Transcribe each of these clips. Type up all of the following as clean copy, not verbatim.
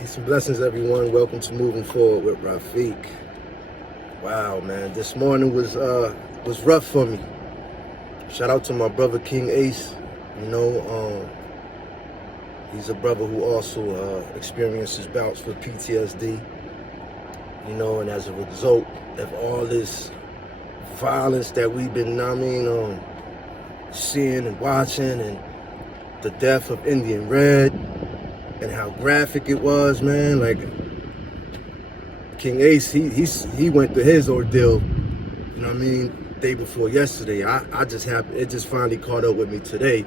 Peace and blessings, everyone. Welcome to Moving Forward with Rafiq. Wow, man, this morning was rough for me. Shout out to my brother King Ace. He's a brother who also experiences bouts with PTSD. And as a result of all this violence that we've been, seeing and watching, and the death of Indian Red, and how graphic it was, man. Like King Ace, he went through his ordeal, day before yesterday. It just finally caught up with me today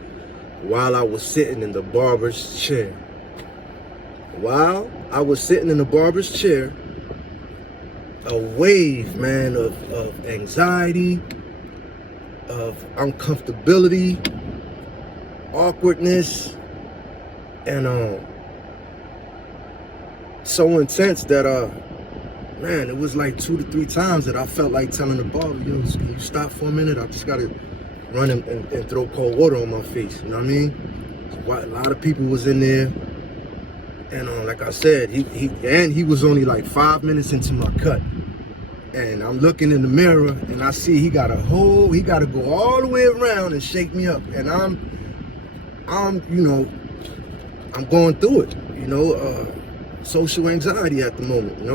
while I was sitting in the barber's chair. While I was sitting in the barber's chair, a wave, man, of anxiety, of uncomfortability, awkwardness, and so intense that it was like 2 to 3 times that I felt like telling the barber, can you stop for a minute? I just gotta run and throw cold water on my face. You know what I mean? So a lot of people was in there, and like I said, he was only like 5 minutes into my cut, and I'm looking in the mirror and I see he gotta go all the way around and shake me up, and I'm going through it, social anxiety at the moment, and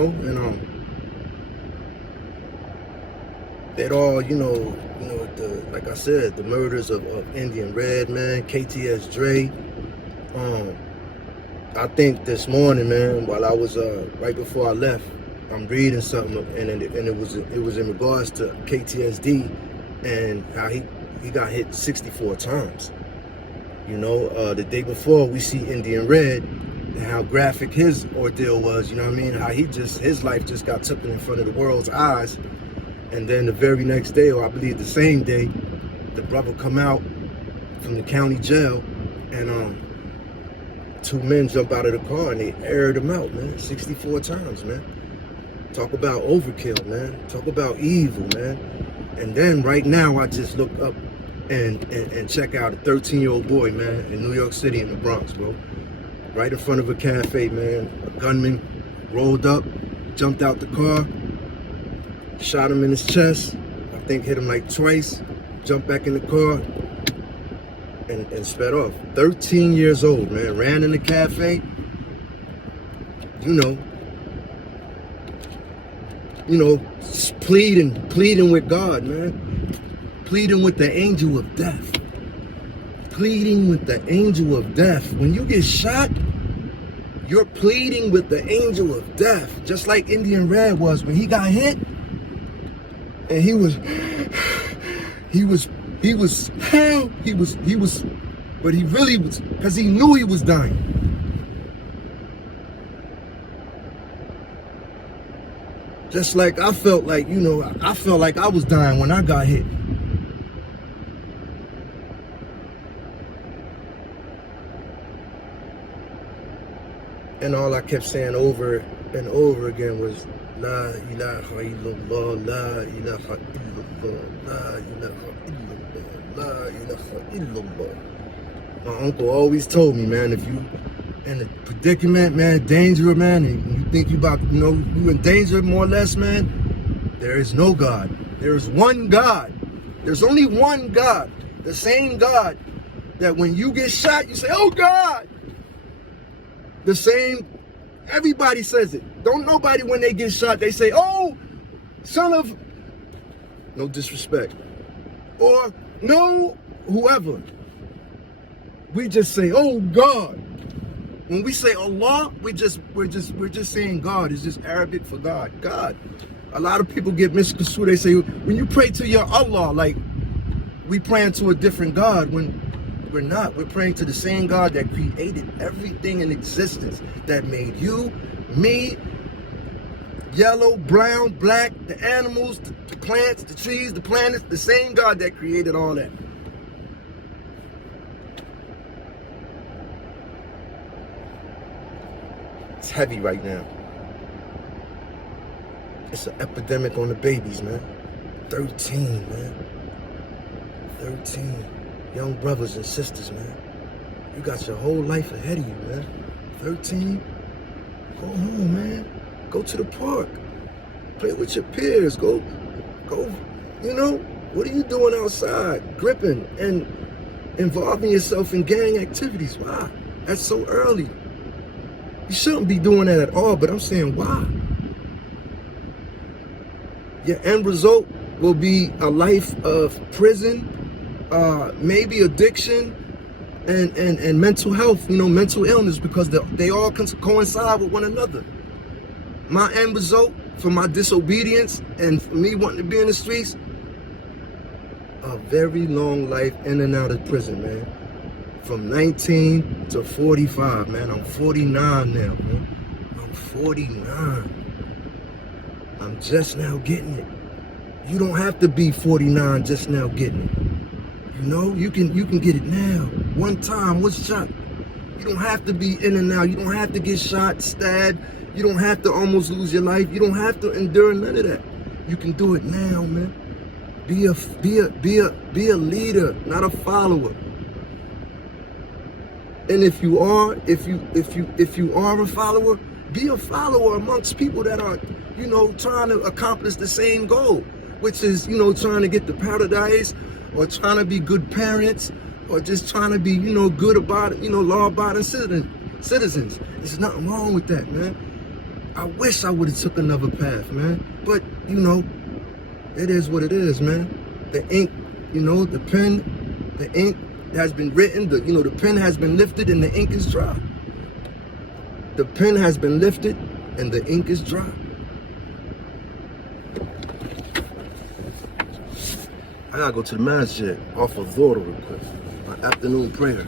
it all, like I said, the murders of Indian Red, man, KTS Dre. I think this morning, man, while I was right before I left, I'm reading something, and it was in regards to KTSD and how he got hit 64 times. The day before, we see Indian Red, and how graphic his ordeal was, how his life just got taken in front of the world's eyes. And then the very next day, or I believe the same day, the brother come out from the county jail, and 2 men jump out of the car and they aired him out, man, 64 times, man. Talk about overkill, man. Talk about evil, man. And then right now, I just look up and check out a 13-year-old boy, man, in New York City in the Bronx, bro. Right in front of a cafe, man. A gunman rolled up, jumped out the car, shot him in his chest. I think hit him like twice, jumped back in the car, and sped off. 13 years old, man. Ran in the cafe, pleading with God, man. Pleading with the angel of death. Pleading with the angel of death. When you get shot, you're pleading with the angel of death. Just like Indian Red was when he got hit. And he was, but he really was, because he knew he was dying. Just like I felt like, I was dying when I got hit. And all I kept saying over and over again was, La ilaha illallah, la ilaha illallah, la ilaha illallah, la ilaha illallah. My uncle always told me, man, if you in a predicament, man, danger, man, and you think you in danger more or less, man, there is no God. There is one God. There's only one God. The same God that when you get shot, you say, oh God. The same, everybody says it. Don't nobody, when they get shot, they say, oh, son of, no disrespect, or no, whoever. We just say, oh God. When we say Allah, we're just saying God. It's just Arabic for God. God. A lot of people get misconstrued. They say, when you pray to your Allah, like we praying to a different God, when we're not. We're praying to the same God that created everything in existence, that made you, me, yellow, brown, black, the animals, the plants, the trees, the planets, the same God that created all that. It's heavy right now. It's an epidemic on the babies, man. 13, man. 13. Young brothers and sisters, man. You got your whole life ahead of you, man. 13. Go home, man. Go to the park. Play with your peers. Go, you know, what are you doing outside? Gripping and involving yourself in gang activities. Why? That's so early. You shouldn't be doing that at all, but I'm saying why? Your end result will be a life of prison, maybe addiction, and mental health, mental illness, because they all coincide with one another. My end result for my disobedience and for me wanting to be in the streets, a very long life in and out of prison, man. From 19 to 45, man. I'm 49 now, man. I'm 49. I'm just now getting it. You don't have to be 49 just now getting it. You can get it now. One time, one shot. You don't have to be in and out. You don't have to get shot, stabbed. You don't have to almost lose your life. You don't have to endure none of that. You can do it now, man. Be a leader, not a follower. And if you are a follower, be a follower amongst people that are, trying to accomplish the same goal, which is, trying to get to paradise, or trying to be good parents, or just trying to be, good about it, law-abiding citizens. There's nothing wrong with that, man. I wish I would have took another path, man. But, it is what it is, man. The ink, the pen, the ink has been written, the pen has been lifted and the ink is dry. The pen has been lifted and the ink is dry. I gotta go to the masjid off of Dhur real quick. My afternoon prayer.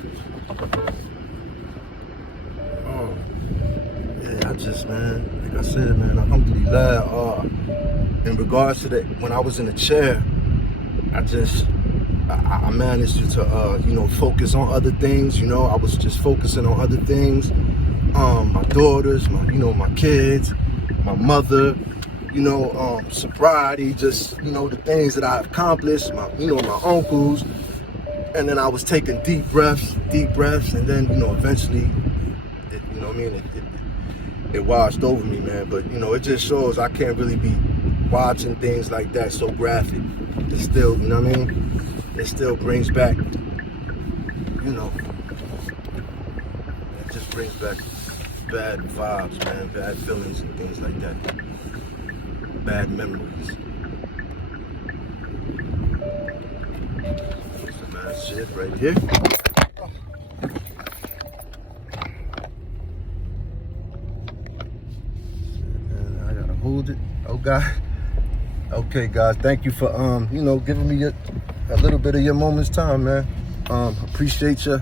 Oh, yeah, man, like I said, man, alhamdulillah, in regards to that, when I was in the chair, I managed to, focus on other things. I was just focusing on other things. My daughters, my kids, my mother, sobriety, just, the things that I accomplished, my uncles. And then I was taking deep breaths, and then, eventually, it washed over me, man. But, it just shows I can't really be watching things like that so graphic. It still, it still brings back, it just brings back bad vibes, man, bad feelings and things like that. Bad memories. There's some nice shit right here. I gotta hold it. Oh, God. Okay, guys, thank you for giving me a little bit of your moment's time, man. Appreciate you.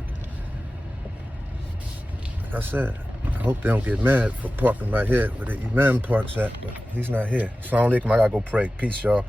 Like I said, I hope they don't get mad for parking right here where the Imam parks at, but he's not here. Assalamu alaikum, I gotta go pray. Peace, y'all.